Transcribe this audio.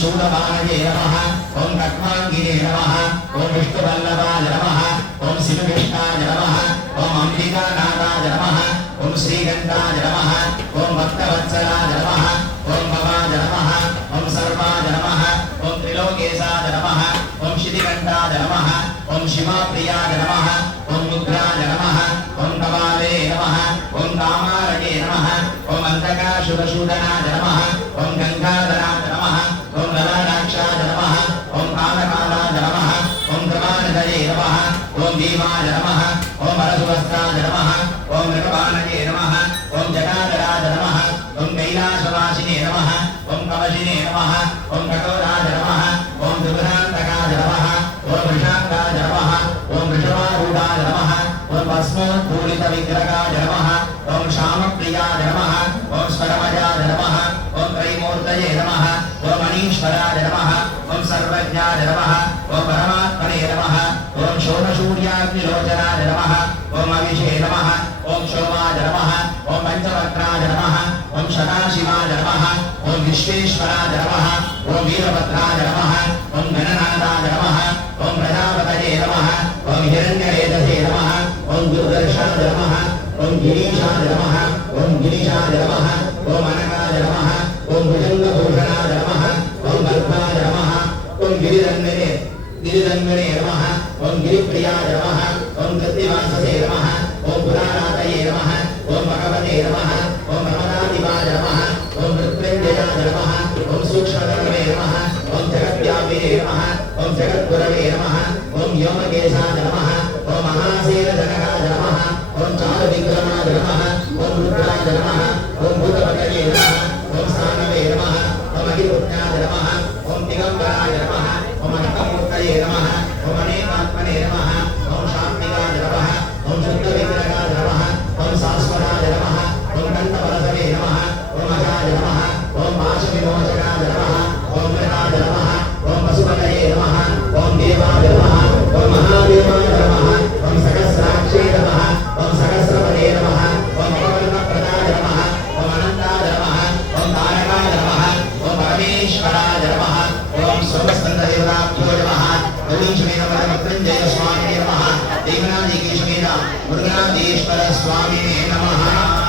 शूलवाहये नमः ओम खट्वांगिने नमः ओम विष्णुवल्लभाय नमः ओम शिवकृष्णाय नमः ओम अंबिकानाथाय नमः ओम श्रीगंधाय नमः ओम भक्तवत्सलाय नमः ओम भवाय नमः ओम सर्वाय नमः ओम त्रिलोकेशाय नमः ओम शितिकंठाय नमः ओम शिवाप्रियाय नमः ओम रुद्राय नमः ओम कपाले नमः ओम कामारये नमः ओम अंधकासुरशूदनाय नमः ओम गंगाधराय नमः ओम ललाटाक्षाय नमः ओम कालकालाय नमः ओम प्रमाणदये नमः ओम भीमाय नमः ओम हरसुवस्त्राय नमः ओम मृगपालके नमः ओम जटाधराय नमः ओम कैलासवासिने नमः ओम कवचिने नमः ओम कठोराय नमः ओम त्रिपुरान्तकाय नमः ओम वृषांगाय नमः ओम वृषभारूढाय नमः ओम भस्मोद्धूलितविग्रहाय नमः ओम श्यामप्रियाय नमः ओम स्वरमजाय नमः ओम त्रैमूर्तये नमः ओम अनीश्वराय नमः ओम सर्वज्ञाय नमः ओम परमात्मने नमः ओम षोडशूर्याग्निलोचनाय नमः ओम अविषे नमः ओम शोभाय नमः ओम पंचवक्त्राय नमः ओम सदाशिवाय नमः ओम विश्वेश्वराय नमः ओम वीरभद्राय नमः ओम गणनाथाय नमः ओम प्रजापतये नमः ओम हिरण्यवेदसे नमः ओम दुर्दर्शाय नमः ओम गिरीशाय नमः ओम गिरीशाय नमः ओम अनकाय नमः ओम भुजंगभूषणाय नमः ओम गल्भाय नमः ओम गिरिरन्मणे नमः ओम गिरिप्रियाय नमः ओम कृत्तिवाससे नमः ओम पुराणातये नमः ओम भगवते नमः ओम रमणादिवाय नमः ओम मृत्युंजयाय नमः ओम सूक्ष्मधर्मे नमः ओम जगद्व्यापिने नमः ओम जगद्गुरवे नमः ओम व्योमकेशाय नमः ओम महासेनजनकाय नमः ओम चारुविक्रमाय नमः ओम रुद्राय नमः ओम भूतपतये नमः ओम स्थानवे नमः ओम अहिपुण्याय नमः ओम दिगंबराय नमः ओम अष्टमूर्तये नमः ओम अनेकात्मने नमः ओम शान्तिकाय नमः ओम शुद्धविग्रहाय नमः ओम शाश्वताय नमः ओम कण्ठवरदवे नमः ओम अजाय नमः ओम पाशविमोचकाय नमः ओम मृगाय नमः ओम पशुपतये नमः ओम देवाय नमः ओम महादेवाय नमः ओम सहस्राक्षे नमः ओम सहस्रपदे नमः ओम अपर्णप्रदाय नमः ओम अनन्ताय नमः ओम तारकाय नमः ओम परमेश्वराय नमः ओम सोमस्कन्धदेवताभ्यो नमः मृत्युंजय स्वामिने नमः देवनादिकेशवेन मुरुगनाथेश्वर स्वामिने नमः।